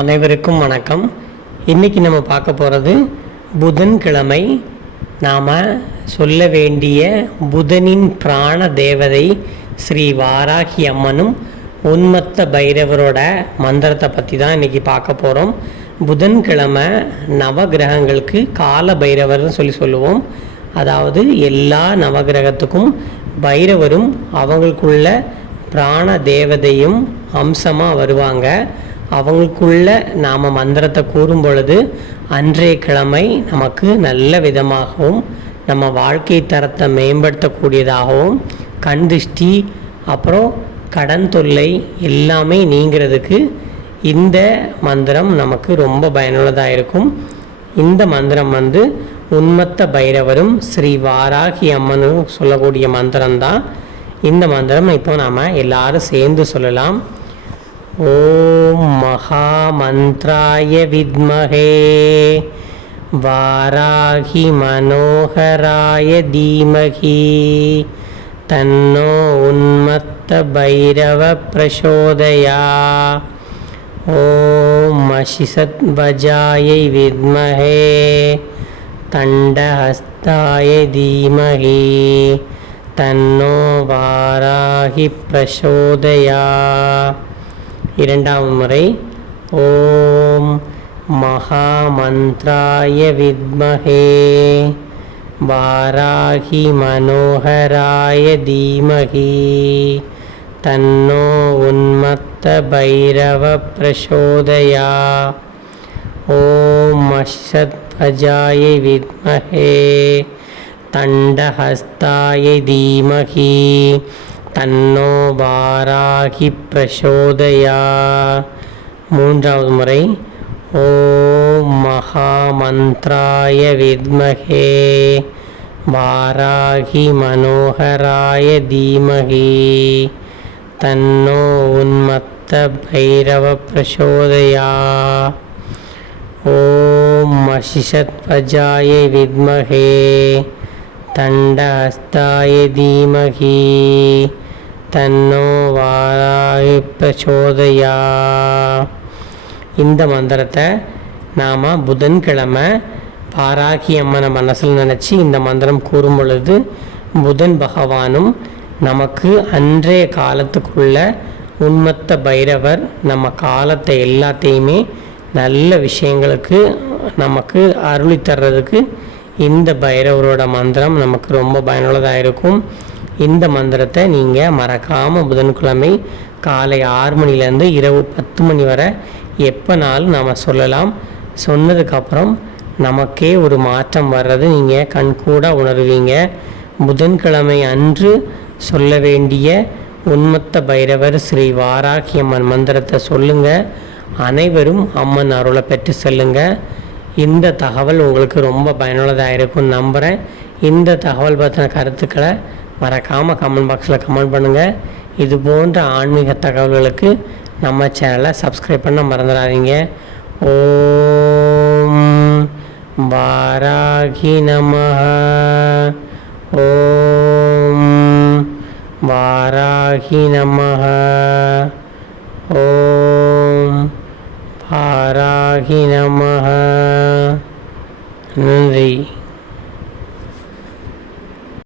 அனைவருக்கும் வணக்கம். இன்றைக்கி நம்ம பார்க்க போகிறது புதன்கிழமை. நாம் சொல்ல வேண்டிய புதனின் பிராண தேவதை ஸ்ரீ வாராகி அம்மனும் உன்மத்த பைரவரோட மந்திரத்தை பற்றி தான் இன்றைக்கி பார்க்க போகிறோம் புதன்கிழமை நவகிரகங்களுக்கு கால பைரவர்னு சொல்லி சொல்லுவோம். அதாவது எல்லா நவகிரகத்துக்கும் பைரவரும் அவங்களுக்குள்ள பிராண தேவதையும் அம்சமாக வருவாங்க. அவங்களுக்குள்ள நாம் மந்திரத்தை கூறும் பொழுது அன்றைய கிழமை நமக்கு நல்ல விதமாகவும் நம்ம வாழ்க்கை தரத்தை மேம்படுத்தக்கூடியதாகவும் கண் திருஷ்டி அப்புறம் கடன் தொல்லை எல்லாமே நீங்கிறதுக்கு இந்த மந்திரம் நமக்கு ரொம்ப பயனுள்ளதாக இருக்கும். இந்த மந்திரம் வந்து உன்மத்த பைரவரும் ஸ்ரீ வாராகி அம்மனும் சொல்லக்கூடிய மந்திரம்தான். இந்த மந்திரம் இப்போ நாம் எல்லாரும் சேர்ந்து சொல்லலாம். ॐ महामन्त्राय विद्महे वाराहिमनोहराय धीमहि तन्नो उन्मत्तभैरवप्रचोदया ॐ मशिषद्वजायै विद्महे तण्डहस्ताय धीमहि तन्नो वाराहि प्रचोदया। இரண்டாம் முறை ஓம் மகாமந்திராய வித்மகே வாராகி மனோகராய தீமகி தன்னோ உன்மத்த பைரவ பிரசோதயா ஓம் மஷத்வஜாய வித்மகே தண்டஹஸ்தாய தீமகி தன்னோ வாராகி பிரசோதயா. மூன்றாவது முறை ஓம் மகாமந்திராய வித்மகே வாராகி மனோகராய தீமகி. தன்னோ உன்மத்த பைரவ பிரசோதயா. ஓம் மஷிஷத்வஜாய வித்மகே தண்டஹஸ்தாய தீமகி. தன்னோ வாராய் பிரச்சோதையா இந்த மந்திரத்தை நாம் புதன்கிழமை பாராகி அம்மனை மனசில் நினச்சி இந்த மந்திரம் கூறும் பொழுது புதன் பகவானும் நமக்கு அன்றைய காலத்துக்குள்ள உண்மத்த பைரவர் நம்ம காலத்தை எல்லாத்தையுமே நல்ல விஷயங்களுக்கு நமக்கு அருளி தர்றதுக்கு இந்த பைரவரோட மந்திரம் நமக்கு ரொம்ப பயனுள்ளதாக இருக்கும். இந்த மந்திரத்தை நீங்கள் மறக்காமல் புதன்கிழமை காலை ஆறு மணிலேருந்து இரவு பத்து மணி வரை எப்போனாலும் நாம் சொல்லலாம். சொன்னதுக்கப்புறம் நமக்கே ஒரு மாற்றம் வர்றது நீங்கள் கண்கூட உணர்வீங்க. புதன்கிழமை அன்று சொல்ல வேண்டிய உன்மத்த பைரவர் ஸ்ரீ வாராகியம்மன் மந்திரத்தை சொல்லுங்கள் அனைவரும் அம்மன் அருளை பெற்று செல்லுங்கள் இந்த தகவல் உங்களுக்கு ரொம்ப பயனுள்ளதாக இருக்கும்னு நம்புகிறேன் இந்த தகவல் பற்றின கருத்துக்களை மறக்காமல் கமெண்ட் பாக்ஸில் கமெண்ட் பண்ணுங்கள் இது போன்ற ஆன்மீக தகவல்களுக்கு நம்ம சேனலை சப்ஸ்கிரைப் பண்ண மறந்துடாதீங்க. ஓம் வாராகி நம ஓம் வாராகி நம ஓம் வாராகி நம நன்றி.